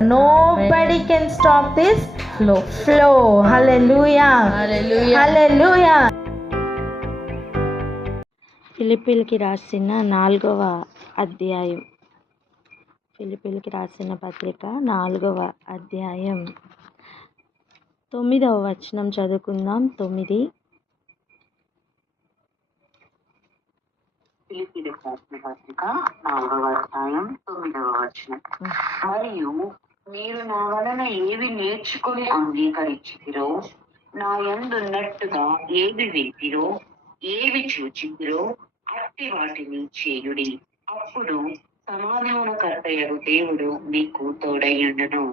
Nobody can stop this flow. Hallelujah. Hallelujah. ఫిలిప్పీయులకి రాసిన 4వ అధ్యాయం. ఫిలిప్పీయులకి రాసిన పత్రిక 4వ అధ్యాయం 9వ వచనం చదువుకుందాం. 9. ఫిలిప్పీయులకు రాసిన పత్రిక 4వ అధ్యాయం 9వ వచనం. మరియు మీరు నా వలన ఏవి నేర్చుకుని అంగీకరించితిరో, నా యందున్నట్టుగా ఏవి వింటిరో, ఏవి చూచితిరో అట్టి వాటిని చేయుడి. అప్పుడు సమాధానకర్తయగు దేవుడు మీకు తోడయ్యుండును.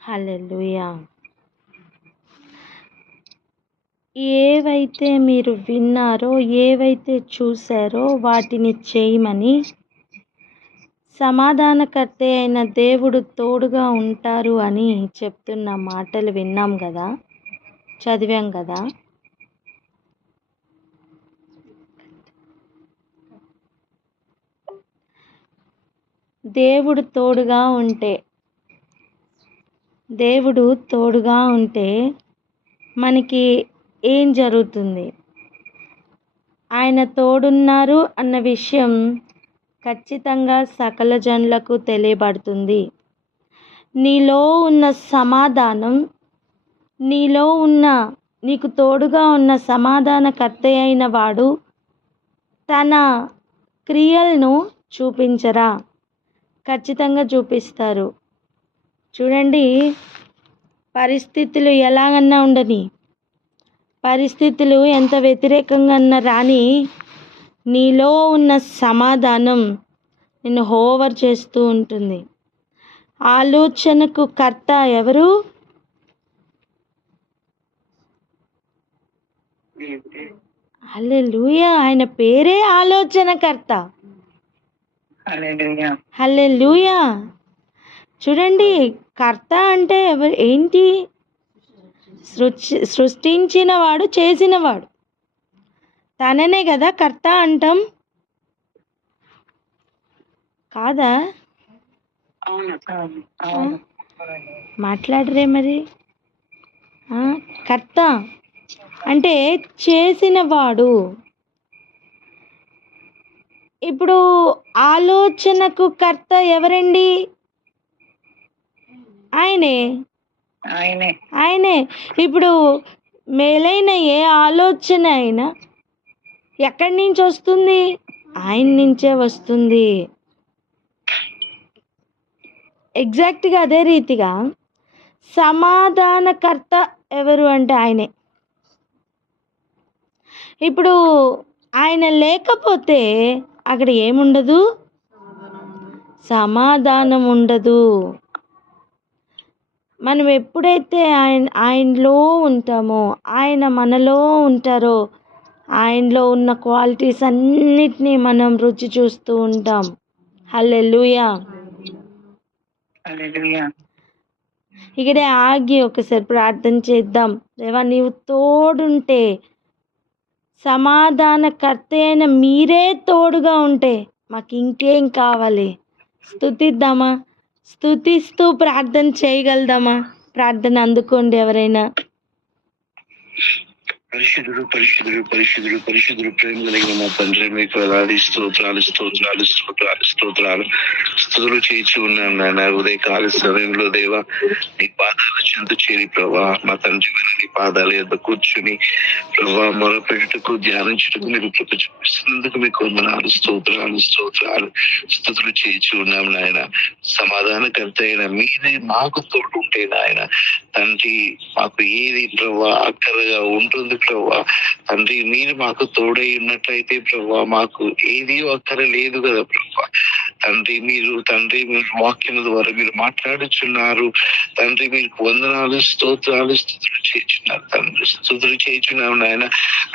హల్లెలూయా. ఏవైతే మీరు విన్నారో, ఏవైతే చూశారో వాటిని చేయమని సమాధానకర్త అయిన దేవుడు తోడుగా ఉంటారు అని చెప్తున్న మాటలు విన్నాం కదా, చదివాం కదా. దేవుడు తోడుగా ఉంటే మనకి ఏం జరుగుతుంది? ఆయన తోడున్నారు అన్న విషయం ఖచ్చితంగా సకల జనులకు తెలియబడుతుంది. నీలో ఉన్న సమాధానం, నీకు తోడుగా ఉన్న సమాధానకర్త అయిన వాడు తన క్రియలను చూపించరా? ఖచ్చితంగా చూపిస్తారు. చూడండి, పరిస్థితులు ఎలాగన్నా ఉండని, పరిస్థితులు ఎంత వ్యతిరేకంగా అన్నా రాని, నీలో ఉన్న సమాధానం నిన్ను హోవర్ చేస్తూ ఉంటుంది. ఆలోచనకు కర్త ఎవరు? హల్లెలూయా. ఆయన పేరే ఆలోచనకర్త. హల్లెలూయా. చూడండి, కర్త అంటే ఎవరు? ఏంటి? సృష్టించినవాడు, చేసినవాడు. తననే కదా కర్త అంటాం, కాదా? మాట్లాడరే మరి. కర్త అంటే చేసినవాడు. ఇప్పుడు ఆలోచనకు కర్త ఎవరండి? ఆయనే. ఇప్పుడు మేలైన ఏ ఆలోచన అయినా ఎక్కడి నుంచి వస్తుంది? ఆయన నుంచే వస్తుంది. ఎగ్జాక్ట్గా అదే రీతిగా సమాధానకర్త ఎవరు అంటే ఆయనే. ఇప్పుడు ఆయన లేకపోతే అక్కడ ఏముండదు? సమాధానం ఉండదు. మనం ఎప్పుడైతే ఆయనలో ఉంటామో, ఆయన మనలో ఉంటారో, ఆయనలో ఉన్న క్వాలిటీస్ అన్నిటినీ మనం రుచి చూస్తూ ఉంటాం. హల్లెలూయా. ఇక్కడే ఆగి ఒకసారి ప్రార్థన చేద్దాం. దేవా, నీవు తోడుంటే, సమాధానకర్త అయిన మీరే తోడుగా ఉంటే మాకు ఇంకేం కావాలి? స్తుతిద్దామా? స్తుతిస్తూ ప్రార్థన చేయగలదామా? ప్రార్థన అందుకోండి ఎవరైనా. పరిశుద్ధుడు పరిశుద్ధుడు పరిశుద్ధుడు పరిశుద్ధుడు ప్రేమ కలిగిన మా తండ్రి, మీకు వేలాది స్తోత్రాలు స్తోత్రాలు స్తోత్రాలు స్తోత్రాలు స్తుతులు చేయించి ఉన్నాను నాయన. ఉదయకాల సమయంలో దేవా, నీ పాదాల చెంత చేరి ప్రభా, మా తండ్రి నీ పాదాల యొద్ద కూర్చుని ప్రభా మొరపెట్టుకు ధ్యానించుటకు మీకు కృప చూపిస్తున్నందుకు మీకు వందనాలు, స్తోత్రాలు స్తోత్రాలు స్తుతులు చేయించి ఉన్నాం నాయన. సమాధానకర్త అయిన మీరే మాకు తోడు ఉంటే నాయన తండ్రి, మాకు ఏది ప్రభా అక్కరగా ఉంటుంది ప్రభా. తండ్రి, మీరు మాకు తోడై ఉన్నట్లయితే ప్రభా మాకు ఏది అక్కర లేదు కదా ప్రభా. తండ్రి, మీరు వాక్యం ద్వారా మీరు మాట్లాడుచున్నారు తండ్రి. మీకు వందనాలు స్తోత్రాలు స్తుతులు చేయుచున్నారు తండ్రి, స్తుతులు చేయుచున్నాం నాయన.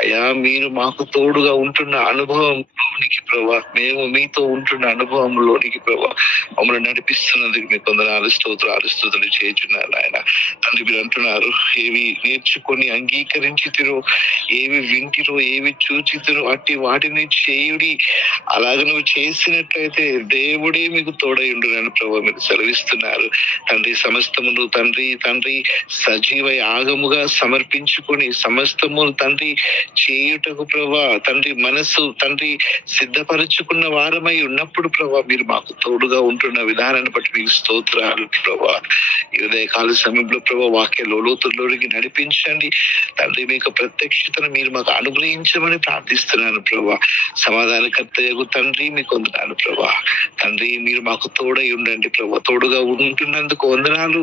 అయ్యా, మీరు మాకు తోడుగా ఉంటున్న అనుభవంలోనికి ప్రభా, మేము మీతో ఉంటున్న అనుభవంలోనికి ప్రభా మమ్మల్ని నడిపిస్తున్నందుకు మీకు వందనాలు స్తోత్రాలు స్తుతులు చేయుచున్నారు నాయన. తండ్రి, మీరు అంటున్నారు, ఏవి నేర్చుకొని అంగీకరించితిరో, ఏవి వింటిరో, ఏవి చూచితిరో అట్టి వాటిని చేయుడి. అలాగ నువ్వు చేసినట్లయితే దేవుడే మీకు తోడయుండునని ప్రభావ మీరు సెలవిస్తున్నారు తండ్రి. సమస్తమును తండ్రి సజీవ యాగముగా సమర్పించుకొని సమస్తము తండ్రి చేయుటకు ప్రభా తండ్రి మనసు తండ్రి సిద్ధపరచుకున్న వారమై ఉన్నప్పుడు ప్రభా మీరు మాకు తోడుగా ఉంటున్న విధానాన్ని బట్టి మీకు స్తోత్రాలు ప్రభా. ఈ ఉదయకాల సమయంలో ప్రభా వాక్య లోతుల్లోకి నడిపించండి తండ్రి. మీకు ప్రత్యక్షతను మీరు మాకు అనుగ్రహించమని ప్రార్థిస్తున్నాను ప్రభా. సమాధానకర్తయగు తండ్రి మీకు వందనాలు ప్రభా. తండ్రి మీరు మాకు తోడై ఉండండి ప్రభా. తోడుగా ఉంటున్నందుకు వందనాలు.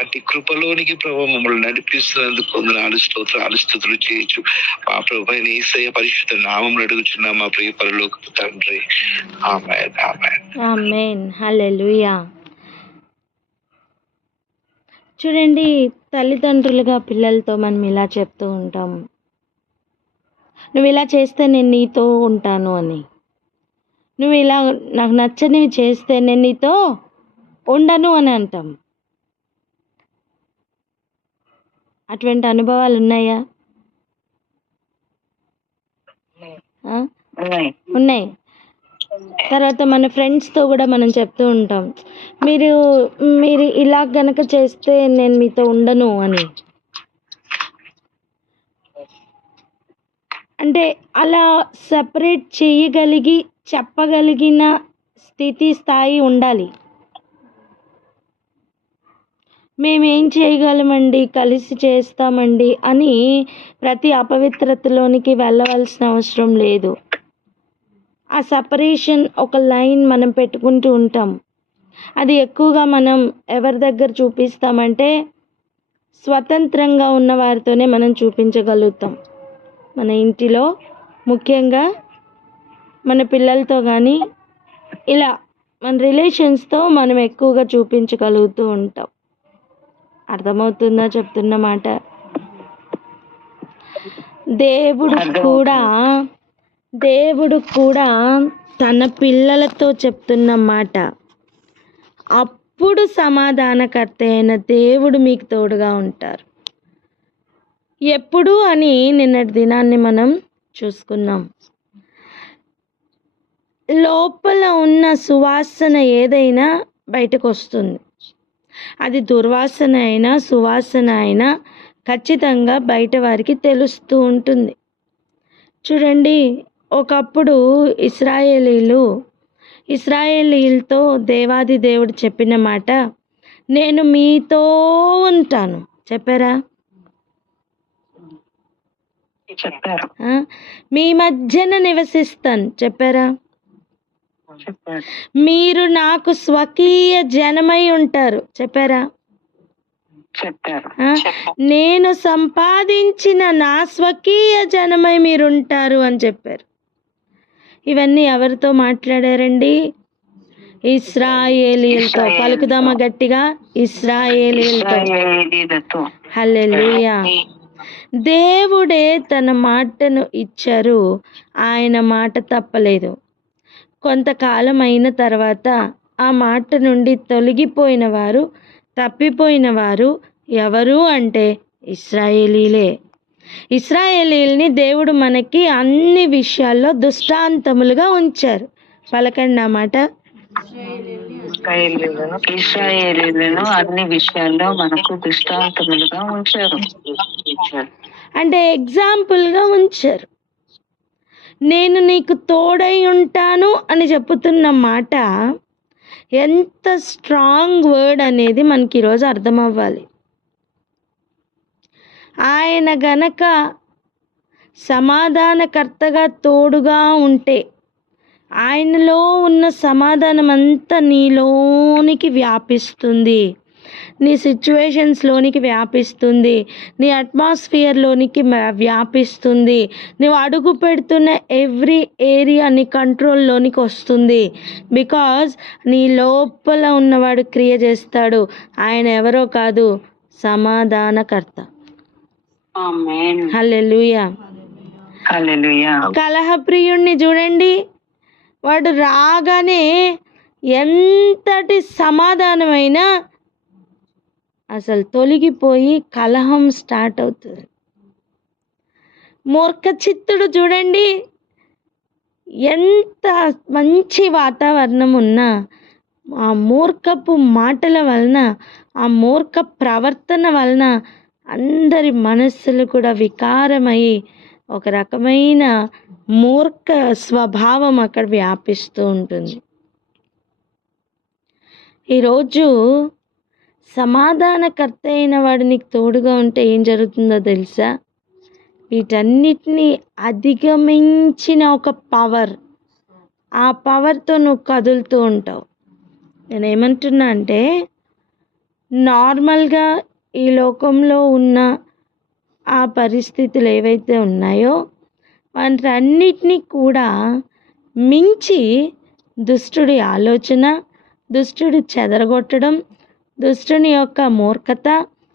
అట్టి కృపలోనికి ప్రభా మమ్మల్ని నడిపిస్తున్నందుకు వందనాలు, స్తోత్రాలు, స్తుతులు చేయొచ్చు మా ప్రభు యేసయ్య పరిశుద్ధ నామములో అడుగుచున్నాం మా ప్రియ పరలోకపు తండ్రి. ఆమేన్, ఆమేన్, ఆమేన్. హల్లెలూయా. చూడండి, తల్లిదండ్రులుగా పిల్లలతో మనం ఇలా చెప్తూ ఉంటాం, నువ్వు ఇలా చేస్తే నేను నీతో ఉంటాను అని. నువ్వు ఇలా నాకు నచ్చనివి చేస్తే నేను నీతో ఉండను అని అంటాం. అటువంటి అనుభవాలు ఉన్నాయా? ఉన్నాయి. తర్వాత మన ఫ్రెండ్స్తో కూడా మనం చెప్తూ ఉంటాం, మీరు ఇలా గనక చేస్తే నేను మీతో ఉండను అని. అంటే అలా సపరేట్ చేయగలిగి చెప్పగలిగిన స్థాయి ఉండాలి. మేమేం చేయగలమండి, కలిసి చేస్తామండి అని ప్రతి అపవిత్రతలోనికి వెళ్ళవలసిన అవసరం లేదు. ఆ సపరేషన్ ఒక లైన్ మనం పెట్టుకుంటూ ఉంటాం. అది ఎక్కువగా మనం ఎవరి దగ్గర చూపిస్తామంటే స్వతంత్రంగా ఉన్న వారితోనే మనం చూపించగలుగుతాం. మన ఇంటిలో ముఖ్యంగా మన పిల్లలతో కానీ ఇలా మన రిలేషన్స్తో మనం ఎక్కువగా చూపించగలుగుతూ ఉంటాం. అర్థమవుతుందా చెప్తున్న మాట? దేవుడు కూడా తన పిల్లలతో చెప్తున్న మాట, అప్పుడు సమాధానకర్త అయిన దేవుడు మీకు తోడుగా ఉంటారు. ఎప్పుడు అని నిన్నటి దినాన్ని మనం చూసుకున్నాం. లోపల ఉన్న సువాసన ఏదైనా బయటకు వస్తుంది. అది దుర్వాసన అయినా సువాసన అయినా ఖచ్చితంగా బయట వారికి తెలుస్తూ ఉంటుంది. చూడండి, ఒకప్పుడు ఇశ్రాయేలీలతో దేవాది దేవుడు చెప్పిన మాట, నేను మీతో ఉంటాను. చెప్పారా? చెప్పారు. మీ మధ్యన నివసిస్తాను. చెప్పారా? మీరు నాకు స్వకీయ జనమై ఉంటారు. చెప్పారా? చెప్పారు. నేను సంపాదించిన నా స్వకీయ జనమై మీరుంటారు అని చెప్పారు. ఇవన్నీ ఎవరితో మాట్లాడారండి? ఇశ్రాయేలీయులతో. పలుకుదామా గట్టిగా, ఇశ్రాయేలీయులతో. హల్లెలూయా. దేవుడే తన మాటను ఇచ్చారు. ఆయన మాట తప్పలేదు. కొంతకాలం అయిన తర్వాత ఆ మాట నుండి తొలగిపోయిన వారు, తప్పిపోయిన వారు ఎవరు అంటే ఇశ్రాయేలీలే. ఇశ్రాయేలీల్ని దేవుడు మనకి అన్ని విషయాల్లో దృష్టాంతములుగా ఉంచారు. పలకండి ఆ మాట. ఇశ్రాయేలీయులను అన్ని విషయాల్లో మనకు దృష్టాంతములుగా ఉంచారు. అంటే ఎగ్జాంపుల్గా ఉంచారు. నేను నీకు తోడై ఉంటాను అని చెప్పుతున్న మాట ఎంత స్ట్రాంగ్ వర్డ్ అనేది మనకి ఈరోజు అర్థమవ్వాలి. ఆయన గనక సమాధానకర్తగా తోడుగా ఉంటే ఆయనలో ఉన్న సమాధానం అంతా నీలోనికి వ్యాపిస్తుంది, నీ సిచ్యువేషన్స్లోనికి వ్యాపిస్తుంది, నీ అట్మాస్ఫియర్లోనికి వ్యాపిస్తుంది. నువ్వు అడుగు పెడుతున్న ఎవ్రీ ఏరియా నీ కంట్రోల్లోనికి వస్తుంది. బికాజ్ నీ లోపల ఉన్నవాడు క్రియ చేస్తాడు. ఆయన ఎవరో కాదు, సమాధానకర్త. హల్లెలూయా. కలహప్రియుణ్ణి చూడండి, వాడు రాగానే ఎంతటి సమాధానమైనా అసలు తొలగిపోయి కలహం స్టార్ట్ అవుతుంది. మూర్ఖ చిత్తుడు చూడండి, ఎంత మంచి వాతావరణం ఉన్నా ఆ మూర్ఖపు మాటల వలన, ఆ మూర్ఖ ప్రవర్తన వలన అందరి మనస్సులు కూడా వికారమై ఒక రకమైన మూర్ఖ స్వభావం అక్కడ వ్యాపిస్తూ ఉంటుంది. ఈరోజు సమాధానకర్త అయిన వాడు నీకు తోడుగా ఉంటే ఏం జరుగుతుందో తెలుసా? వీటన్నిటినీ అధిగమించిన ఒక పవర్, ఆ పవర్తో నువ్వు కదులుతూ ఉంటావు. నేనేమంటున్నా అంటే, నార్మల్గా ఈ లోకంలో ఉన్న ఆ పరిస్థితులు ఏవైతే ఉన్నాయో వాటన్నిటినీ కూడా మించి దుష్టుడి ఆలోచన, దుష్టుడి చెదరగొట్టడం, దుష్టుని యొక్క మూర్ఖత,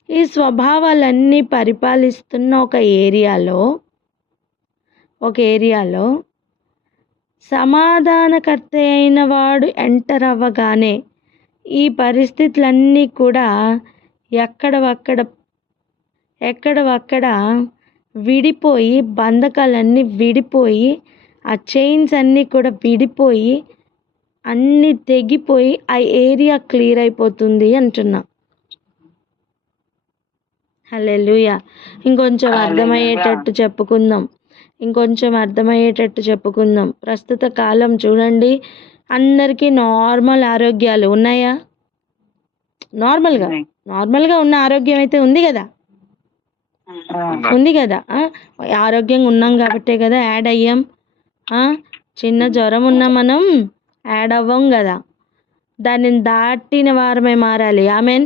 ఈ స్వభావాలన్నీ పరిపాలిస్తున్న ఒక ఏరియాలో సమాధానకర్త అయిన వాడు ఎంటర్ అవ్వగానే ఈ పరిస్థితులన్నీ కూడా ఎక్కడవక్కడ విడిపోయి, బంధకాలన్నీ విడిపోయి, ఆ చైన్స్ అన్నీ కూడా విడిపోయి, అన్నీ తెగిపోయి ఆ ఏరియా క్లియర్ అయిపోతుంది అంటున్నా. హల్లెలూయా. ఇంకొంచెం అర్థమయ్యేటట్టు చెప్పుకుందాం. ప్రస్తుత కాలం చూడండి, అందరికీ నార్మల్ ఆరోగ్యాలు ఉన్నాయా? నార్మల్గా ఉన్న ఆరోగ్యం అయితే ఉంది కదా, ఆరోగ్యంగా ఉన్నాం కాబట్టే కదా యాడ్ అయ్యాం. చిన్న జ్వరం ఉన్నా మనం యాడ్ అవ్వం కదా, దాన్ని దాటిన వారమే మారాలి. ఆమెన్.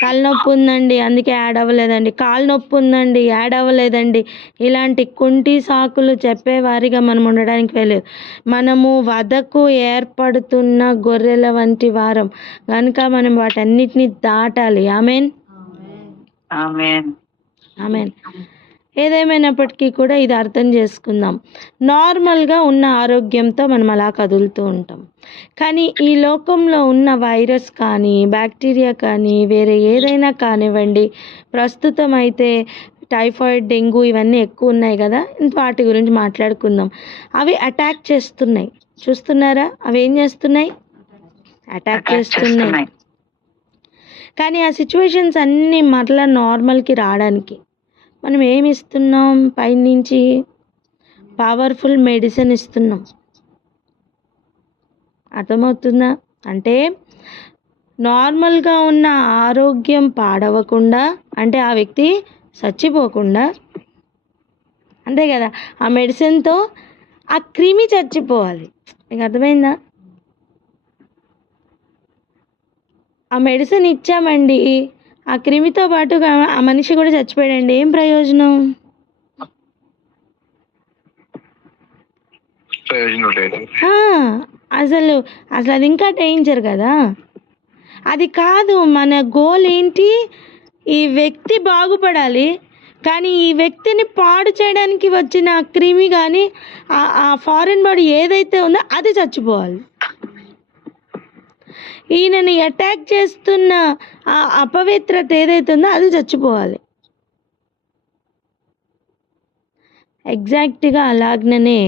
తలనొప్పి ఉందండి అందుకే యాడ్ అవ్వలేదండి, కాలు నొప్పి ఉందండి యాడ్ అవ్వలేదండి, ఇలాంటి కుంటి సాకులు చెప్పేవారిగా మనం ఉండడానికి వెళ్ళలేదు. మనము వధకు ఏర్పడుతున్న గొర్రెల వంటి వారం కనుక మనం వాటన్నిటిని దాటాలి. ఆమెన్. ఏదేమైనప్పటికీ కూడా ఇది అర్థం చేసుకుందాం. నార్మల్గా ఉన్న ఆరోగ్యంతో మనం అలా కదులుతూ ఉంటాం. కానీ ఈ లోకంలో ఉన్న వైరస్ కానీ, బ్యాక్టీరియా కానీ, వేరే ఏదైనా కానివ్వండి, ప్రస్తుతం అయితే టైఫాయిడ్, డెంగ్యూ ఇవన్నీ ఎక్కువ ఉన్నాయి కదా, వాటి గురించి మాట్లాడుకుందాం. అవి అటాక్ చేస్తున్నాయి, చూస్తున్నారా? అవి ఏం చేస్తున్నాయి? అటాక్ చేస్తున్నాయి. కానీ ఆ సిచ్యువేషన్స్ అన్నీ మరలా నార్మల్కి రావడానికి మనం ఏమి ఇస్తున్నాం? పైనుంచి పవర్ఫుల్ మెడిసిన్ ఇస్తున్నాం. అర్థమవుతుందా? అంటే నార్మల్గా ఉన్న ఆరోగ్యం పాడవకుండా, అంటే ఆ వ్యక్తి చచ్చిపోకుండా, అంతే కదా, ఆ మెడిసిన్తో ఆ క్రిమి చచ్చిపోవాలి. మీకు అర్థమైందా? ఆ మెడిసిన్ ఇచ్చామండి, ఆ క్రిమితో పాటుగా ఆ మనిషి కూడా చచ్చిపోయాడండి, ఏం ప్రయోజనం? అసలు అది ఇంకా డేంజర్ కదా. అది కాదు మన గోల్ ఏంటి? ఈ వ్యక్తి బాగుపడాలి, కానీ ఈ వ్యక్తిని పాడు చేయడానికి వచ్చిన ఆ క్రిమి కానీ, ఆ ఫారిన్ బాడీ ఏదైతే ఉందో అది చచ్చిపోవాలి. ఈయనని అటాక్ చేస్తున్న ఆ అపవిత్రత ఏదైతే ఉందో అది చచ్చిపోవాలి. ఎగ్జాక్ట్గా అలాగనే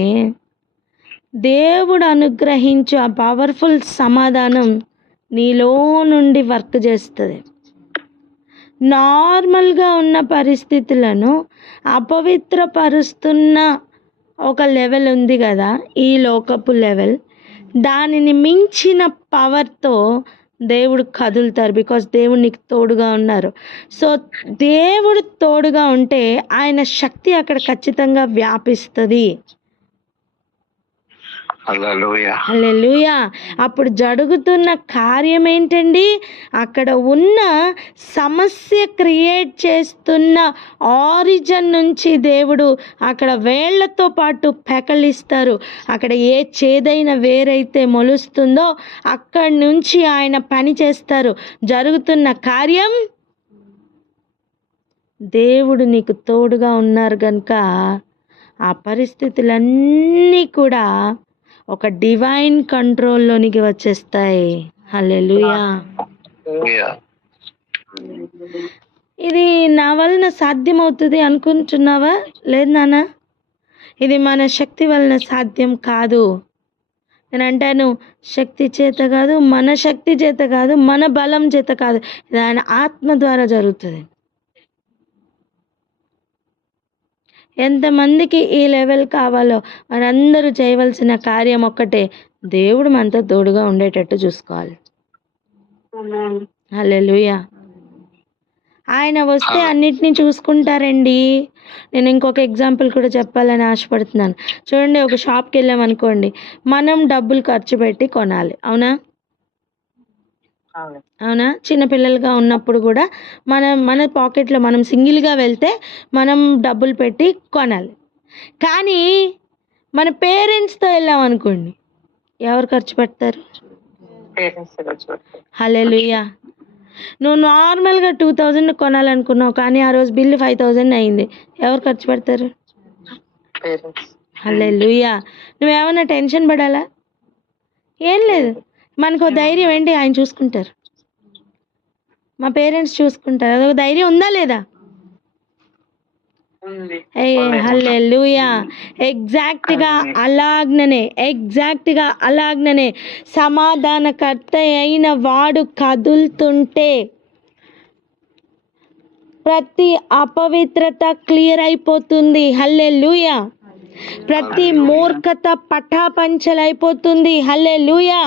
దేవుడు అనుగ్రహించు ఆ పవర్ఫుల్ సమాధానం నీలో నుండి వర్క్ చేస్తుంది. నార్మల్గా ఉన్న పరిస్థితులను అపవిత్రపరుస్తున్న ఒక లెవెల్ ఉంది కదా, ఈ లోకపు లెవెల్, దానిని మించిన పవర్తో దేవుడు కదులుతారు. బికాస్ దేవుడు నీకు తోడుగా ఉన్నారు. సో దేవుడు తోడుగా ఉంటే ఆయన శక్తి అక్కడ ఖచ్చితంగా వ్యాపిస్తుంది. హల్లెలూయా. అప్పుడు జరుగుతున్న కార్యం ఏంటండి? అక్కడ ఉన్న సమస్య క్రియేట్ చేస్తున్న ఆరిజిన్ నుంచి దేవుడు అక్కడ వేళ్లతో పాటు పెకలిస్తారు. అక్కడ ఏ చేదైన వేరైతే మొలుస్తుందో అక్కడి నుంచి ఆయన పని చేస్తారు. జరుగుతున్న కార్యం, దేవుడు నీకు తోడుగా ఉన్నారు కనుక ఆ పరిస్థితులన్నీ కూడా ఒక డివైన్ కంట్రోల్లోనికి వచ్చేస్తాయి. హల్లెలూయా. ఇది నా వలన సాధ్యమవుతుంది అనుకుంటున్నావా? లేదు నాన్న, ఇది మన శక్తి వలన సాధ్యం కాదు. నేను అంటాను, శక్తి చేత కాదు, మన శక్తి చేత కాదు, మన బలం చేత కాదు, ఇది ఆయన ఆత్మ ద్వారా జరుగుతుంది. ఎంతమందికి ఈ లెవెల్ కావాలో వారందరూ చేయవలసిన కార్యం ఒక్కటే, దేవుడు మనతో తోడుగా ఉండేటట్టు చూసుకోవాలి. హల్లెలూయా. ఆయన వస్తే అన్నిటినీ చూసుకుంటారండి. నేను ఇంకొక ఎగ్జాంపుల్ కూడా చెప్పాలని ఆశపడుతున్నాను. చూడండి, ఒక షాప్కి వెళ్ళామనుకోండి, మనం డబ్బులు ఖర్చు పెట్టి కొనాలి, అవునా? అవునా? చిన్నపిల్లలుగా ఉన్నప్పుడు కూడా మన పాకెట్లో మనం సింగిల్గా వెళ్తే మనం డబ్బులు పెట్టి కొనాలి. కానీ మన పేరెంట్స్తో వెళ్ళామనుకోండి, ఎవరు ఖర్చు పెడతారు? హల్లెలూయా. నువ్వు నార్మల్గా 2000 కొనాలనుకున్నావు, కానీ ఆ రోజు బిల్లు 5000 అయింది, ఎవరు ఖర్చు పెడతారు? హల్లెలూయా. నువ్వేమన్నా టెన్షన్ పడాలా? ఏం లేదు. మనకు ధైర్యం ఏంటి? ఆయన చూసుకుంటారు, మా పేరెంట్స్ చూసుకుంటారు. అదొక ధైర్యం ఉందా లేదా? హల్లెలూయా. ఎగ్జాక్ట్గా అలాగ్ననే సమాధానకర్త అయిన వాడు కదులుతుంటే ప్రతి అపవిత్రత క్లియర్ అయిపోతుంది. హల్లెలూయా. ప్రతి మూర్ఖత పటాపంచలైపోతుంది. హల్లెలూయా.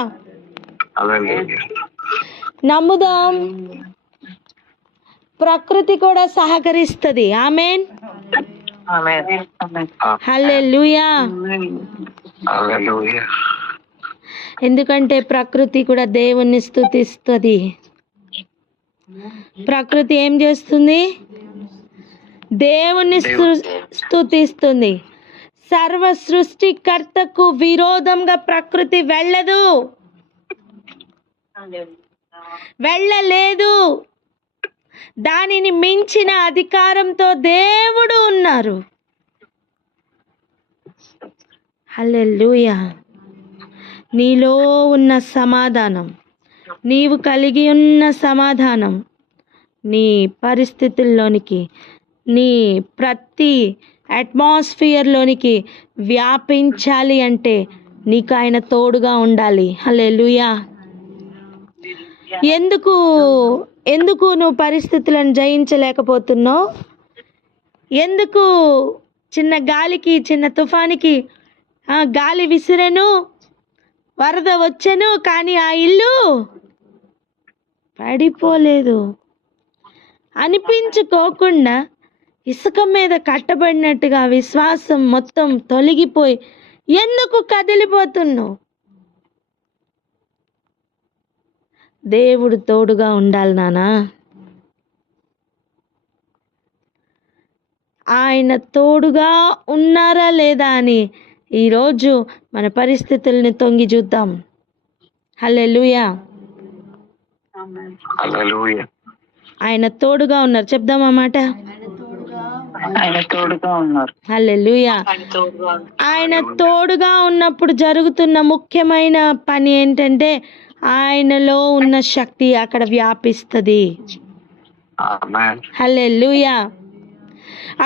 నమ్ముదాం, ప్రకృతి కూడా సహకరిస్తుంది. ఆమేన్. హల్లెలూయా. ఎందుకంటే ప్రకృతి కూడా దేవుణ్ణి స్తుతిస్తుంది. ప్రకృతి ఏం చేస్తుంది? దేవుణ్ణి స్తుతిస్తుంది. సర్వ సృష్టికర్తకు విరోధంగా ప్రకృతి వెళ్ళలేదు. దానిని మించిన అధికారంతో దేవుడు ఉన్నారు. హల్లెలూయా. నీలో ఉన్న సమాధానం, నీవు కలిగి ఉన్న సమాధానం నీ పరిస్థితుల్లోనికి, నీ ప్రతి అట్మాస్ఫియర్లోనికి వ్యాపించాలి అంటే నీకు ఆయన తోడుగా ఉండాలి. హల్లెలూయా. ఎందుకు నువ్వు పరిస్థితులను జయించలేకపోతున్నావు? ఎందుకు చిన్న గాలికి, చిన్న తుఫానికి గాలి విసిరెను, వరద వచ్చెను, కానీ ఆ ఇల్లు పడిపోలేదు? అనిపించుకోకుండా ఇసుక మీద కట్టబడినట్టుగా విశ్వాసం మొత్తం తొలగిపోయి ఎందుకు కదిలిపోతున్నావు? దేవుడు తోడుగా ఉండాలి నానా. ఆయన తోడుగా ఉన్నారా లేదా అని ఈరోజు మన పరిస్థితుల్ని తొంగి చూద్దాం. హల్లెలూయా. ఆయన తోడుగా ఉన్నారు. చెప్దాం ఆ మాట. ఆయన తోడుగా ఉన్నారు. హల్లెలూయా. ఆయన తోడుగా ఉన్నప్పుడు జరుగుతున్న ముఖ్యమైన పని ఏంటంటే ఆయనలో ఉన్న శక్తి అక్కడ వ్యాపిస్తుంది. హల్లెలూయా.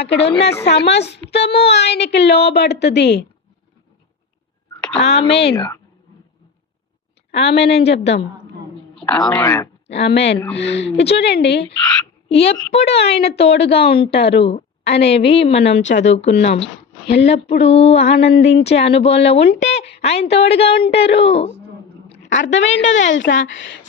అక్కడ ఉన్న సమస్తము ఆయనకి లోబడుతుంది. ఆమేన్. ఆమేన్ అని చెప్దాం. ఆమేన్. చూడండి, ఎప్పుడు ఆయన తోడుగా ఉంటారు అనేవి మనం చదువుకున్నాం. ఎల్లప్పుడూ ఆనందించే అనుభవంలో ఉంటే ఆయన తోడుగా ఉంటారు. అర్థమేంటో తెలుసా?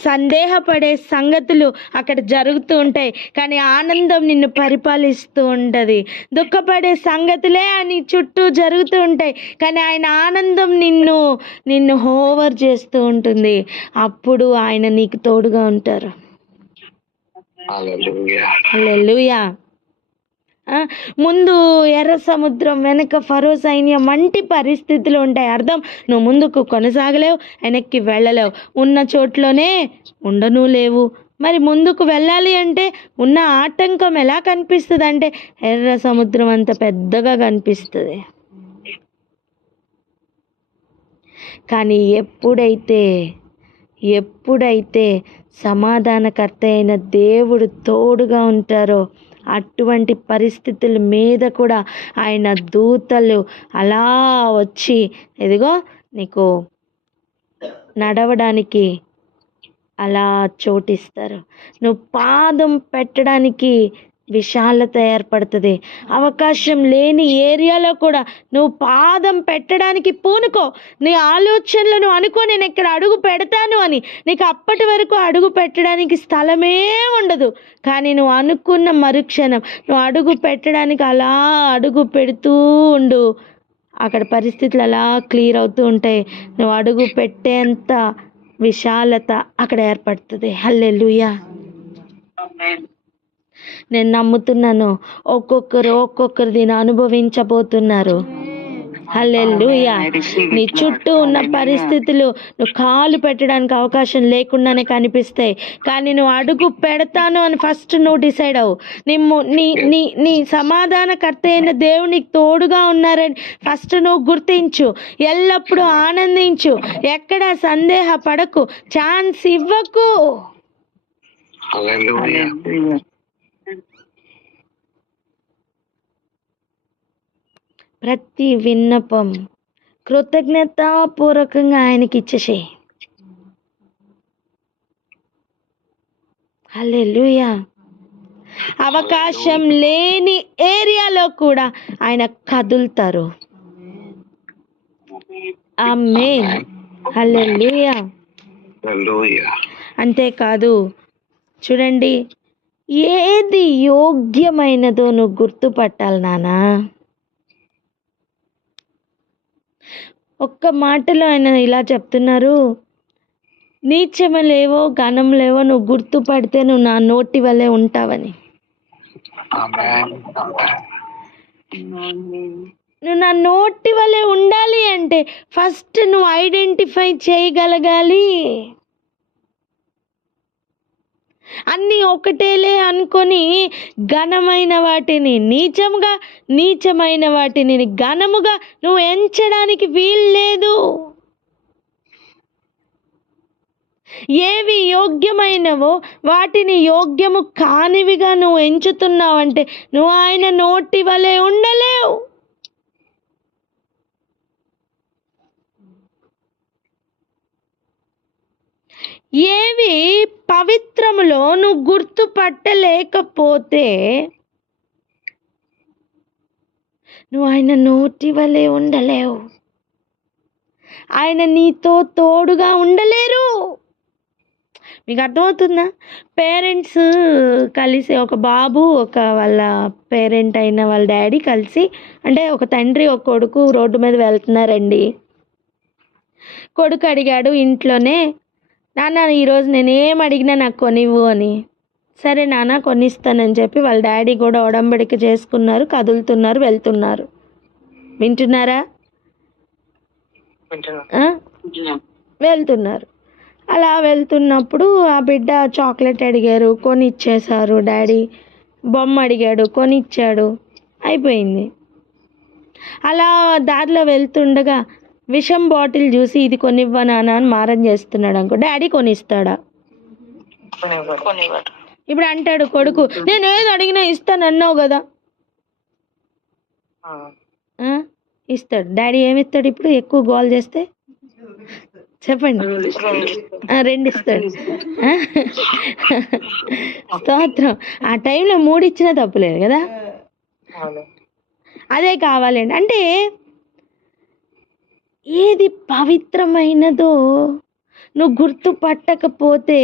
సందేహపడే సంగతులు అక్కడ జరుగుతూ ఉంటాయి, కానీ ఆనందం నిన్ను పరిపాలిస్తూ ఉంటుంది. దుఃఖపడే సంగతులే నీ చుట్టూ జరుగుతూ ఉంటాయి, కానీ ఆయన ఆనందం నిన్ను హోవర్ చేస్తూ ఉంటుంది. అప్పుడు ఆయన నీకు తోడుగా ఉంటారు. హల్లెలూయా. ముందు ఎర్ర సముద్రం, వెనక ఫరో సైన్యం వంటి పరిస్థితులు ఉంటాయి. అర్థం, నువ్వు ముందుకు కొనసాగలేవు, వెనక్కి వెళ్ళలేవు, ఉన్న చోట్లోనే ఉండను లేవు. మరి ముందుకు వెళ్ళాలి అంటే ఉన్న ఆటంకం ఎలా కనిపిస్తుంది అంటే ఎర్ర సముద్రం అంత పెద్దగా కనిపిస్తుంది. కానీ ఎప్పుడైతే సమాధానకర్త అయిన దేవుడు తోడుగా ఉంటారో అటువంటి పరిస్థితుల మీద కూడా ఆయన దూతలు అలా వచ్చి ఇదిగో నీకు నడవడానికి అలా చోటిస్తారు. నువ్వు పాదం పెట్టడానికి విశాలత ఏర్పడుతుంది. అవకాశం లేని ఏరియాలో కూడా నువ్వు పాదం పెట్టడానికి పూనుకో. నీ ఆలోచనలను అనుకో, నేను ఇక్కడ అడుగు పెడతాను అని. నీకు అప్పటి వరకు అడుగు పెట్టడానికి స్థలమే ఉండదు, కానీ నువ్వు అనుకున్న మరుక్షణం నువ్వు అడుగు పెట్టడానికి అలా అడుగు పెడుతూ ఉండు. అక్కడ పరిస్థితులు అలా క్లియర్ అవుతూ ఉంటాయి. నువ్వు అడుగు పెట్టేంత విశాలత అక్కడ ఏర్పడుతుంది. హల్లెలూయా. నేను నమ్ముతున్నాను ఒక్కొక్కరు దీన్ని అనుభవించబోతున్నారు. హల్లెలూయా. నీ చుట్టూ ఉన్న పరిస్థితులు నువ్వు కాలు పెట్టడానికి అవకాశం లేకుండానే కనిపిస్తాయి, కానీ నువ్వు అడుగు పెడతాను అని ఫస్ట్ నువ్వు డిసైడ్ అవ్వు. నీ సమాధానకర్త అయిన దేవుడు నీకు తోడుగా ఉన్నారని ఫస్ట్ నువ్వు గుర్తించు. ఎల్లప్పుడూ ఆనందించు, ఎక్కడ సందేహపడకు, ఛాన్స్ ఇవ్వకు. ప్రతి విన్నపం కృతజ్ఞతాపూర్వకంగా ఆయనకి ఇచ్చేసేయి. హల్లెలూయా. అవకాశం లేని ఏరియాలో కూడా ఆయన కదులుతారు. ఆమేన్. హల్లెలూయా. అంతేకాదు, చూడండి, ఏది యోగ్యమైనదో నువ్వు గుర్తుపట్టాలి నానా. ఒక్క మాటలో ఆయన ఇలా చెప్తున్నారు, నీచమలేవో ఘనంలేవో నువ్వు గుర్తుపడితే నువ్వు నా నోటి వల్లే ఉంటావని. నువ్వు నా నోటి వల్లే ఉండాలి అంటే ఫస్ట్ నువ్వు ఐడెంటిఫై చేయగలగాలి. అన్నీ ఒకటేలే అనుకొని ఘనమైన వాటిని నీచముగా, నీచమైన వాటిని ఘనముగా నువ్వు ఎంచడానికి వీల్లేదు. ఏవి యోగ్యమైనవో వాటిని యోగ్యము కానివిగా నువ్వు ఎంచుతున్నావంటే నువ్వు ఆయన నోటి వలె ఉండలేవు. ఏవి పవిత్రములో నువ్వు గుర్తుపట్టలేకపోతే నువ్వు ఆయన నోటి వలె ఉండలేవు. ఆయన నీతో తోడుగా ఉండలేరు. మీకు అర్థమవుతుందా? పేరెంట్స్ కలిసి, ఒక బాబు ఒక వాళ్ళ పేరెంట్ అయిన వాళ్ళ డాడీ కలిసి, అంటే ఒక తండ్రి ఒక కొడుకు రోడ్డు మీద వెళ్తున్నారండి. కొడుకు అడిగాడు ఇంట్లోనే, నాన్న ఈరోజు నేనేం అడిగినా నాకు కొనివ్వు అని. సరే నాన్న కొనిస్తానని చెప్పి వాళ్ళ డాడీ కూడా ఒడంబడిక చేసుకున్నారు, కదులుతున్నారు, వెళ్తున్నారు. వింటున్నారా? వెళ్తున్నారు. అలా వెళ్తున్నప్పుడు ఆ బిడ్డ చాక్లెట్ అడిగారు, కొని ఇచ్చేశారు. డాడీ బొమ్మ అడిగాడు, కొని ఇచ్చాడు, అయిపోయింది. అలా దారిలో వెళ్తుండగా విషం బాటిల్ చూసి ఇది కొనివ్వ నాన్న అని మారం చేస్తున్నాడు అనుకో, డాడీ కొనిస్తాడా? ఇప్పుడు అంటాడు కొడుకు, నేను ఏది అడిగినా ఇస్తాను అన్నావు కదా. ఇస్తాడు. డాడీ ఏమిస్తాడు ఇప్పుడు ఎక్కువ గోల్ చేస్తే? చెప్పండి. 2 ఇస్తాడు. స్తోత్రం. ఆ టైంలో 3 ఇచ్చినా తప్పులేదు కదా. అదే కావాలండి. అంటే ఏది పవిత్రమైనదో నువ్వు గుర్తుపట్టకపోతే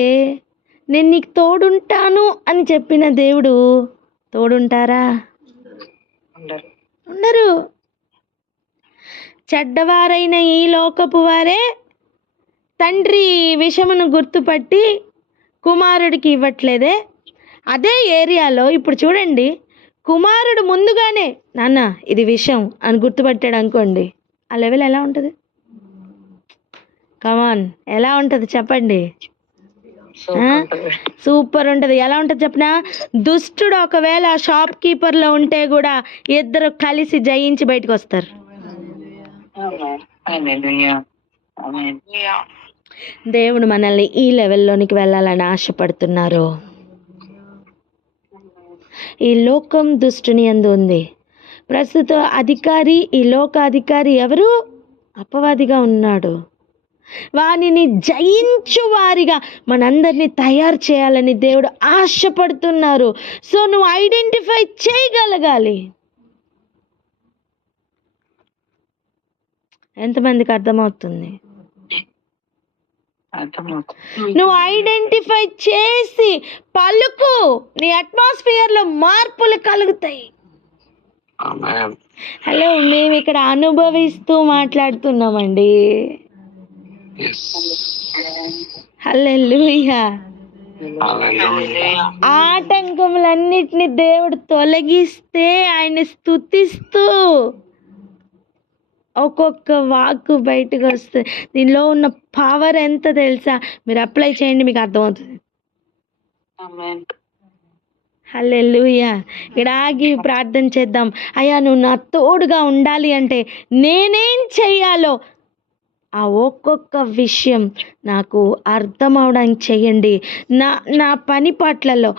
నేను నీకు తోడుంటాను అని చెప్పిన దేవుడు తోడుంటారా? ఉండరు. చెడ్డవారైన ఈ లోకపు వారే తండ్రి విషమును గుర్తుపట్టి కుమారుడికి ఇవ్వట్లేదే. అదే ఏరియాలో ఇప్పుడు చూడండి, కుమారుడు ముందుగానే నాన్న ఇది విషం అని గుర్తుపట్టాడు అనుకోండి, ఆ లెవెల్ ఎలా ఉంటుంది? కమాన్, ఎలా ఉంటుంది చెప్పండి? సూపర్ ఉంటుంది. ఎలా ఉంటుంది చెప్పనా? దుష్టుడు ఒకవేళ షాప్ కీపర్లో ఉంటే కూడా ఇద్దరు కలిసి జయించి బయటకు వస్తారు. దేవుడు మనల్ని ఈ లెవెల్లోనికి వెళ్ళాలని ఆశపడుతున్నారు. ఈ లోకం దుష్టుని యందు ఉంది. ప్రస్తుత అధికారి, ఈ లోక అధికారి ఎవరు? అపవాదిగా ఉన్నాడు. వానిని జయించు వారిగా మనందరినీ తయారు చేయాలని దేవుడు ఆశపడుతున్నారు. సో నువ్వు ఐడెంటిఫై చేయగలగాలి. ఎంతమందికి అర్థమవుతుంది? నువ్వు ఐడెంటిఫై చేసి పలుకు, నీ అట్మాస్ఫియర్లో మార్పులు కలుగుతాయి. హలో, మేము ఇక్కడ అనుభవిస్తూ మాట్లాడుతున్నామండి. హల్లెలూయా. ఆటంకములన్నిటిని దేవుడు తొలగిస్తే ఆయన్ని స్తుతిస్తూ ఒక్కొక్క వాక్కు బయటకు వస్తుంది. దీనిలో ఉన్న పవర్ ఎంత తెలుసా? మీరు అప్లై చేయండి, మీకు అర్థమవుతుంది. హల్లెలూయా. ఇక్కడ ఆగి ప్రార్థన చేద్దాం. అయ్యా, నువ్వు నా తోడుగా ఉండాలి అంటే నేనేం చెయ్యాలో ఆ ఒక్కొక్క విషయం నాకు అర్థం అవడానికి చెయ్యండి. నా పని పాటలలో,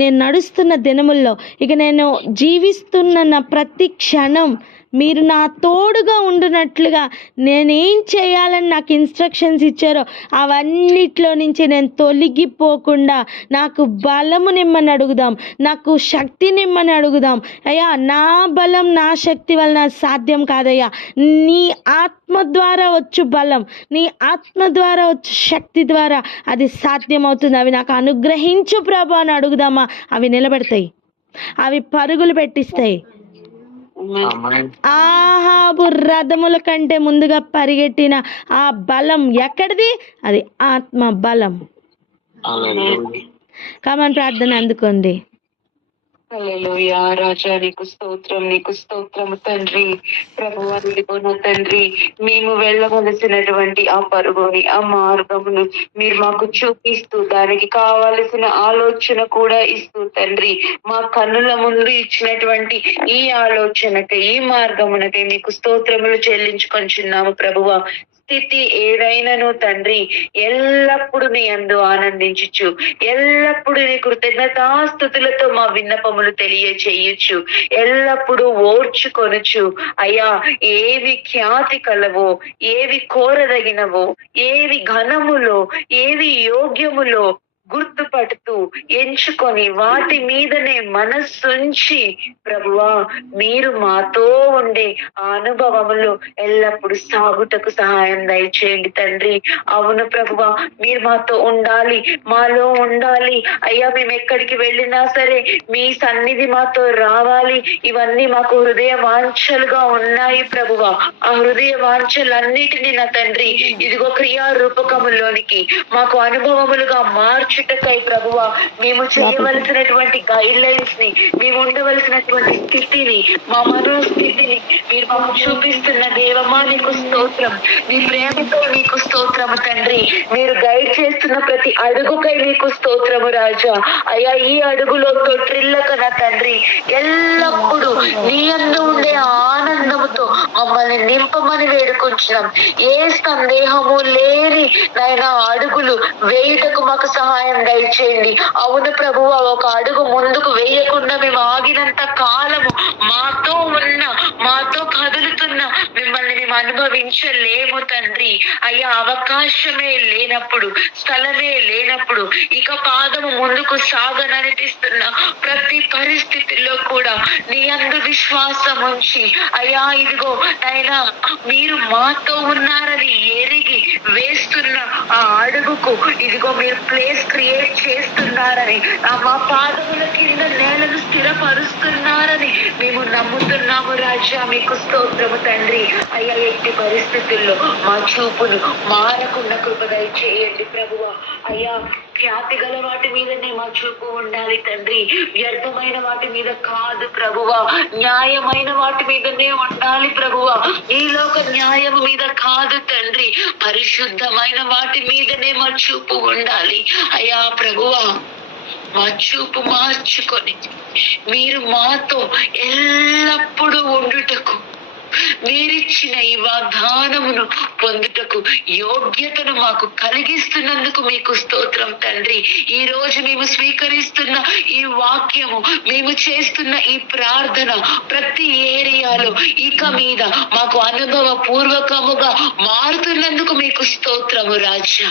నేను నడుస్తున్న దినముల్లో, ఇక నేను జీవిస్తున్న నా ప్రతి క్షణం మీరు నా తోడుగా ఉండునట్లుగా నేనేం చేయాలని నాకు ఇన్స్ట్రక్షన్స్ ఇచ్చారో అవన్నిట్లో నుంచి నేను తొలగిపోకుండా నాకు బలము నిమ్మని అడుగుదాం, నాకు శక్తి నిమ్మని అడుగుదాం. అయ్యా, నా బలం నా శక్తి వలన సాధ్యం కాదయ్యా, నీ ఆత్మ ద్వారా వచ్చు బలం, నీ ఆత్మ ద్వారా వచ్చు శక్తి ద్వారా అది సాధ్యమవుతుంది. అవి నాకు అనుగ్రహించు ప్రభు అని అడుగుదామా? అవి నిలబెడతాయి, అవి పరుగులు పెట్టిస్తాయి. ఆహాబు రథముల కంటే ముందుగా పరిగెట్టిన ఆ బలం ఎక్కడిది? అది ఆత్మ బలం. కామన్ ప్రార్థన అందుకోండి. హల్లెలూయా. రాజా, నీకు స్తోత్రం, నీకు స్తోత్రము తండ్రి. ప్రభువా, నీకు నా తండ్రి, మేము వెళ్ళవలసినటువంటి ఆ పరుగుని, ఆ మార్గమును మీరు మాకు చూపిస్తూ దానికి కావలసిన ఆలోచన కూడా ఇస్తూ తండ్రి, మా కన్నుల ముందు ఇచ్చినటువంటి ఈ ఆలోచనకై, ఈ మార్గమునకై మీకు స్తోత్రములు చెల్లించుకొంచున్నాము ప్రభువా. స్థితి ఏదైనాను తండ్రి, ఎల్లప్పుడూ నీ యందు ఆనందించుచు, ఎల్లప్పుడూ నీ కృతజ్ఞతాస్తుతులతో మా విన్నపములు తెలియచేయచ్చు, ఎల్లప్పుడూ ఓర్చుకొనుచు అయ్యా, ఏవి ఖ్యాతి కలవో, ఏవి కోరదగినవో, ఏవి ఘనములో, ఏవి యోగ్యములో గుర్తుపడుతూ ఎంచుకొని వాటి మీదనే మనస్సుంచి ప్రభువా, మీరు మాతో ఉండే ఆ అనుభవములో ఎల్లప్పుడు సాగుటకు సహాయం దయచేయండి తండ్రి. అవును ప్రభువా, మీరు మాతో ఉండాలి, మాలో ఉండాలి అయ్యా. మేము ఎక్కడికి వెళ్ళినా సరే మీ సన్నిధి మాతో రావాలి. ఇవన్నీ మాకు హృదయ వాంఛలుగా ఉన్నాయి ప్రభువా. ఆ హృదయ వాంఛలన్నిటినీ నా తండ్రి ఇదిగో క్రియారూపకములోనికి మాకు అనుభవములుగా మార్చుటకై ప్రభువా, మేము చేయవలసినటువంటి గైడ్ లైన్స్ ని, మేము ఉండవలసినటువంటి స్థితిని, మా మనోస్థితిని మీరు మాకు చూపిస్తున్న దేవమా నీకు స్తోత్రం. మీ ప్రేమతో నీకు స్తోత్రము తండ్రి. మీరు గైడ్ చేస్తున్న ప్రతి అడుగుకై నీకు స్తోత్రము రాజా. అయ్యా, ఈ అడుగులో తొట్టిల్లక నా తండ్రి ఎల్లప్పుడూ నీ యందు ఉండే ఆనందముతో మమ్మల్ని నింపమని వేడుకుంటున్నాం. ఏ సందేహము లేని నాయన అడుగులు వేయుటకు మాకు సహాయం దయచేయండి. అవును ప్రభువా, ఒక అడుగు ముందుకు వేయకుండా మేము ఆగినంత కాలము మాతో ఉన్న, మాతో కదులుతున్న మిమ్మల్ని మేము అనుభవించలేము తండ్రి. అయ్యా, అవకాశమే లేనప్పుడు, స్థలమే లేనప్పుడు, ఇక పాదము ముందుకు సాగననిపిస్తున్న ప్రతి పరిస్థితిలో కూడా నీ యందు విశ్వాసం ఉంచి అయ్యా, ఇదిగో అయినా మీరు మాతో ఉన్నారని ఎరిగి వేస్తున్న ఆ అడుగుకు ఇదిగో మీరు ప్లేస్ క్రియేట్ చేస్తున్నారని, మా పాదముల కింద నేలను స్థిరపరుస్తున్నారని మేము నమ్ముతున్నాము రాజా. మీకు స్తోత్రము తండ్రి. అయ్యా, ఎట్టి పరిస్థితుల్లో మా చూపును మారకుండా కృప దయచేయండి ప్రభువా. అయ్యా, ఖ్యాతి గల వాటి మీదనే మా చూపు ఉండాలి తండ్రి, వ్యర్థమైన వాటి మీద కాదు ప్రభువా. న్యాయమైన వాటి మీదనే ఉండాలి ప్రభువా. ఈ లోక న్యాయం మీద కాదు తండ్రి, పరిశుద్ధమైన వాటి మీదనే మా చూపు ఉండాలి. అయ్యా ప్రభువా, మా చూపు మార్చుకొని మీరు మాతో ఎల్లప్పుడూ ఉండుటకు మీరిచ్చిన ఈ వాగ్దానమును పొందుటకు యోగ్యతను మాకు కలిగిస్తున్నందుకు మీకు స్తోత్రం తండ్రి. ఈ రోజు మేము స్వీకరిస్తున్న ఈ వాక్యము, మేము చేస్తున్న ఈ ప్రార్థన ప్రతి ఏరియాలో ఇక మీద మాకు అనుభవ పూర్వకముగా మారుతున్నందుకు మీకు స్తోత్రము రాజా.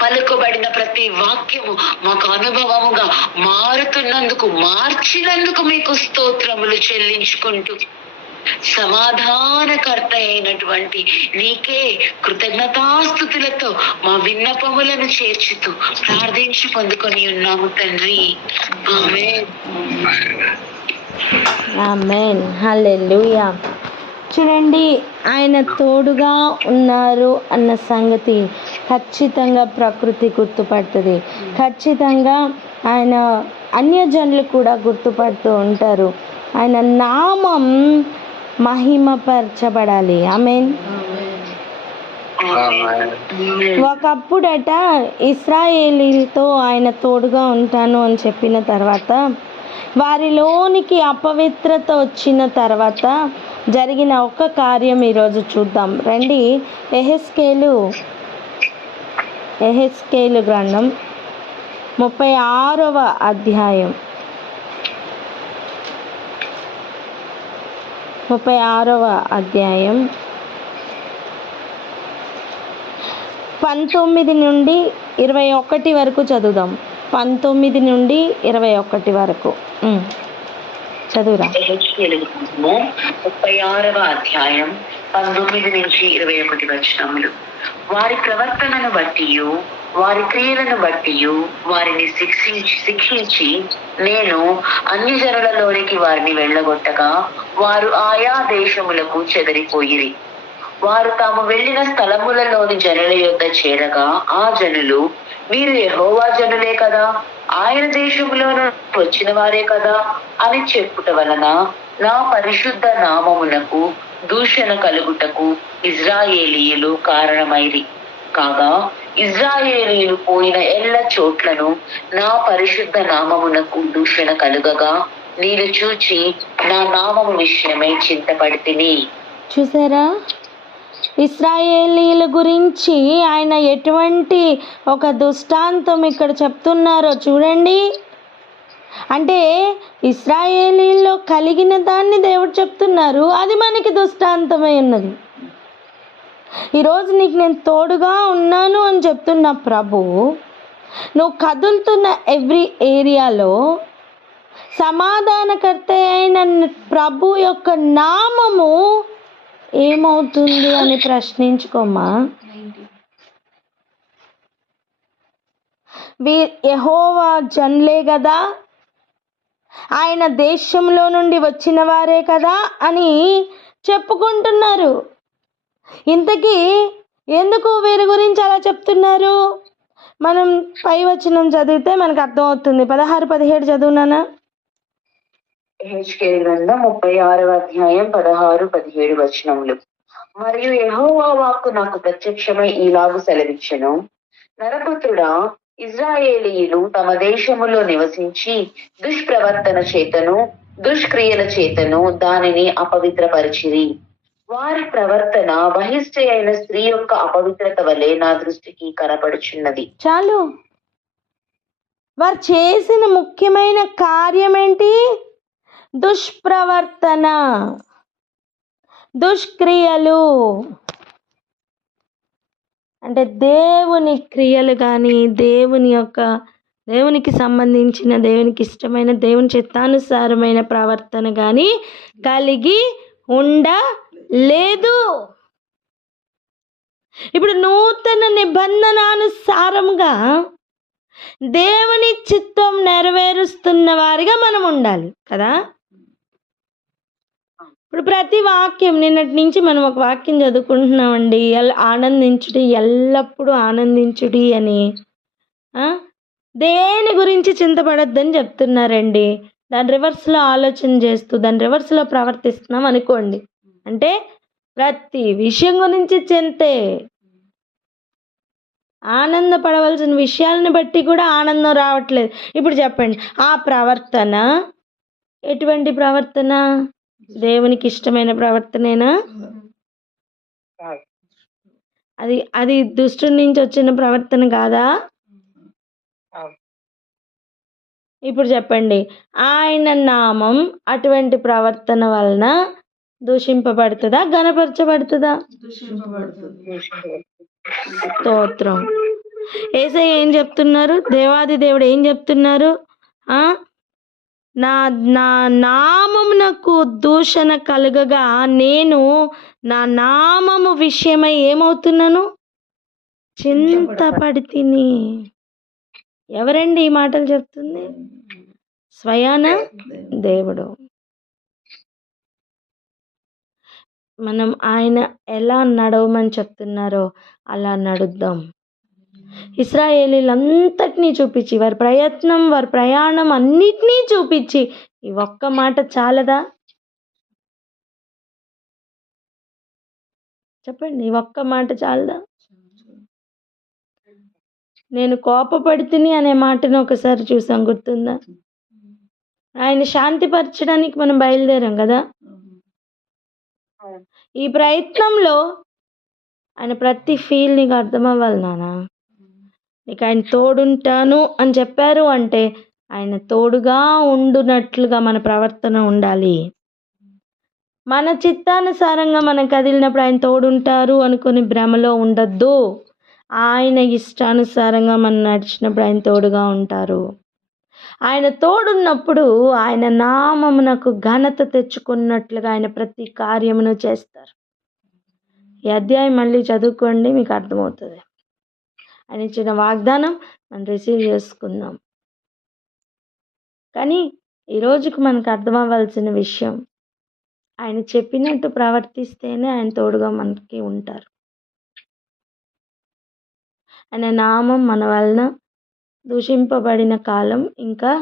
పలుకబడిన ప్రతి వాక్యము మాకు అనుభవముగా మారుతున్నందుకు, మార్చినందుకు మీకు స్తోత్రములు చెల్లించుకుంటూ సమాధానకర్త అయినటువంటి నీకే కృతజ్ఞతాస్తుతులతో మా విన్నపములను చేర్చుతూ ప్రార్థించి పొందుకొని ఉన్నాము తండ్రి. ఆమేన్. ఆమేన్. హల్లెలూయా. చూడండి, ఆయన తోడుగా ఉన్నారు అన్న సంగతి ఖచ్చితంగా ప్రకృతి గుర్తుపడుతుంది. ఖచ్చితంగా ఆయన అన్యజనులు కూడా గుర్తుపడుతూ ఉంటారు. ఆయన నామం మహిమపరచబడాలి. ఆమేన్. ఒకప్పుడట ఇశ్రాయేలీలతో ఆయన తోడుగా ఉంటాను అని చెప్పిన తర్వాత వారిలోనికి అపవిత్రత వచ్చిన తర్వాత జరిగిన ఒక కార్యం ఈరోజు చూద్దాం రండి. యెహెజ్కేలు గ్రంథం 36వ అధ్యాయం 19 నుండి 21 వరకు చదువుదాం. 19 నుండి 21 వరకు చదువురా. 36వ అధ్యాయం 19 నుంచి 21 వచనములు. వారి ప్రవర్తనను బట్టి, వారి క్రియలను బట్టి వారిని శిక్షించి నేను అన్ని జనులలోనికి వారిని వెళ్ళగొట్టగా వారు ఆయా దేశములకు చెదరిపోయిరి. వారు తాము వెళ్ళిన స్థలములలోని జనుల యొద్ద చేరగా ఆ జనులు, మీరు యెహోవా జనులే కదా, ఆయన దేశములోను వచ్చిన వారే కదా అని చెప్పుట వలన నా పరిశుద్ధ నామమునకు దూషణ కలుగుటకు ఇజ్రాయేలీయులు కారణమైరి. కాగా ఇజ్రాయేలీయులు పోయిన ఎల్ల చోట్లను నా పరిశుద్ధ నామమునకు దూషణ కలుగగా నేను చూచి నా నామము విషయమై చింతపడితిని. చూసారా, ఇశ్రాయేలీల గురించి ఆయన ఎటువంటి ఒక దృష్టాంతం ఇక్కడ చెప్తున్నారో చూడండి. అంటే ఇశ్రాయేలీల్లో కలిగిన దాన్ని దేవుడు చెప్తున్నారు, అది మనకి దృష్టాంతమై ఉన్నది. ఈరోజు నీకు నేను తోడుగా ఉన్నాను అని చెప్తున్న ప్రభు, నువ్వు కదులుతున్న ఎవ్రీ ఏరియాలో సమాధానకర్త అయిన ప్రభు యొక్క నామము ఏమవుతుంది అని ప్రశ్నించుకోమ్మా. యెహోవా జనులే కదా, ఆయన దేశంలో నుండి వచ్చిన వారే కదా అని చెప్పుకుంటున్నారు. ఇంతకీ ఎందుకు వీరి గురించి అలా చెప్తున్నారు? మనం పై వచనం చదివితే మనకు అర్థమవుతుంది. 16-17 చదువునానా? యెహెజ్కేలు గ్రంథం 36వ అధ్యాయం 16-17 వచనములు. మరియు యెహోవా వాక్కు నాకు ప్రత్యక్షమై ఈలాగు సెలవిచ్చెను, నరపుత్రుడా, ఇజ్రాయేలీయులు తమ దేశములో నివసించి దుష్ప్రవర్తన చేతను దుష్క్రియల చేతను దానిని అపవిత్రపరిచిరి. వారి ప్రవర్తన బహిష్ట అయిన స్త్రీ యొక్క అపవిత్రత వలె నా దృష్టికి కనపడుచున్నది. చాలు. వారు చేసిన ముఖ్యమైన కార్యం ఏంటి? దుష్ప్రవర్తన, దుష్క్రియలు. అంటే దేవుని క్రియలు కానీ, దేవునికి సంబంధించిన, దేవునికి ఇష్టమైన, దేవుని చిత్తానుసారమైన ప్రవర్తన కానీ కలిగి ఉండలేదు. ఇప్పుడు నూతన నిబంధనానుసారంగా దేవుని చిత్తం నెరవేరుస్తున్న వారిగా మనం ఉండాలి కదా. ఇప్పుడు ప్రతి వాక్యం, నిన్నటి నుంచి మనం ఒక వాక్యం చదువుకుంటున్నామండి, ఆనందించుడి, ఎల్లప్పుడూ ఆనందించుడి అని. దేని గురించి చింతపడొద్దని చెప్తున్నారండి. దాని రివర్స్లో ఆలోచన చేస్తూ దాని రివర్స్లో ప్రవర్తిస్తున్నాం అనుకోండి, అంటే ప్రతి విషయం గురించి చింతే. ఆనందపడవలసిన విషయాలను బట్టి కూడా ఆనందం రావట్లేదు. ఇప్పుడు చెప్పండి, ఆ ప్రవర్తన ఎటువంటి ప్రవర్తన? దేవునికి ఇష్టమైన ప్రవర్తనేనా? అది అది దుష్టుడి నుంచి వచ్చిన ప్రవర్తన కాదా? ఇప్పుడు చెప్పండి, ఆయన నామం అటువంటి ప్రవర్తన వలన దూషింపబడుతుందా, గణపరచబడుతుందా? స్తోత్రం. యేసయ్య ఏం చెప్తున్నారు? దేవాది దేవుడు ఏం చెప్తున్నారు? నా నా నామమునకు దూషణ కలుగగా నేను నా నామము విషయమై ఏమవుతున్నాను? చింతపడి తిని. ఎవరండి ఈ మాటలు చెప్తుంది? స్వయాన దేవుడు. మనం ఆయన ఎలా నడవమని చెప్తున్నారో అలా నడుద్దాం. ఇశ్రాయేలీలంతటినీ చూపించి, వారి ప్రయత్నం, వారి ప్రయాణం అన్నిటినీ చూపించి ఈ ఒక్క మాట చాలదా? చెప్పండి, ఈ ఒక్క మాట చాలదా? నేను కోపపడితిని అనే మాటను ఒకసారి చూసాం, గుర్తుందా? ఆయన శాంతిపరచడానికి మనం బయలుదేరాం కదా. ఈ ప్రయత్నంలో ఆయన ప్రతి ఫీల్ నీకు అర్థం అవ్వాలి నాన్న. నీకు ఆయన తోడుంటాను అని చెప్పారు అంటే ఆయన తోడుగా ఉండునట్లుగా మన ప్రవర్తన ఉండాలి. మన చిత్తానుసారంగా మనం కదిలినప్పుడు ఆయన తోడుంటారు అనుకుని భ్రమలో ఉండద్దు. ఆయన ఇష్టానుసారంగా మనం నడిచినప్పుడు ఆయన తోడుగా ఉంటారు. ఆయన తోడున్నప్పుడు ఆయన నామమునకు ఘనత తెచ్చుకున్నట్లుగా ఆయన ప్రతి కార్యమును చేస్తారు. ఈ అధ్యాయం మళ్ళీ చదువుకోండి, మీకు అర్థమవుతుంది. ఆయన ఇచ్చిన వాగ్దానం మనం రిసీవ్ చేసుకుందాం. కానీ ఈ రోజుకు మనకు అర్థం అవ్వాల్సిన విషయం, ఆయన చెప్పినట్టు ప్రవర్తిస్తేనే ఆయన తోడుగా మనకి ఉంటారు. ఆయన నామం మన వలన దూషింపబడిన కాలం ఇంకా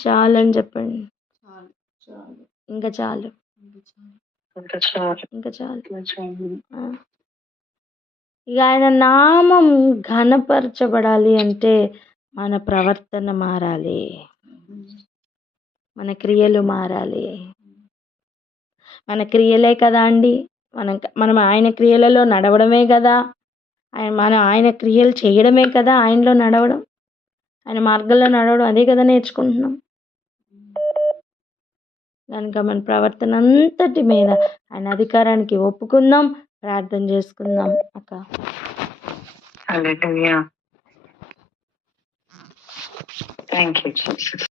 చాలని చెప్పండి. ఇంకా చాలు, ఇంకా చాలు. ఇక ఆయన నామం ఘనపరచబడాలి అంటే మన ప్రవర్తన మారాలి, మన క్రియలు మారాలి. మన క్రియలే కదా అండి, మనం ఆయన క్రియలలో నడవడమే కదా, ఆయన క్రియలు చేయడమే కదా ఆయనలో నడవడం, ఆయన మార్గంలో నడవడం, అదే కదా నేర్చుకుంటున్నాం. కనుక మన ప్రవర్తన అంతటి మీద ఆయన అధికారానికి ఒప్పుకుందాం, ప్రార్థన చేసుకుందాం. అక్క, హల్లెలూయా. Thank you Jesus.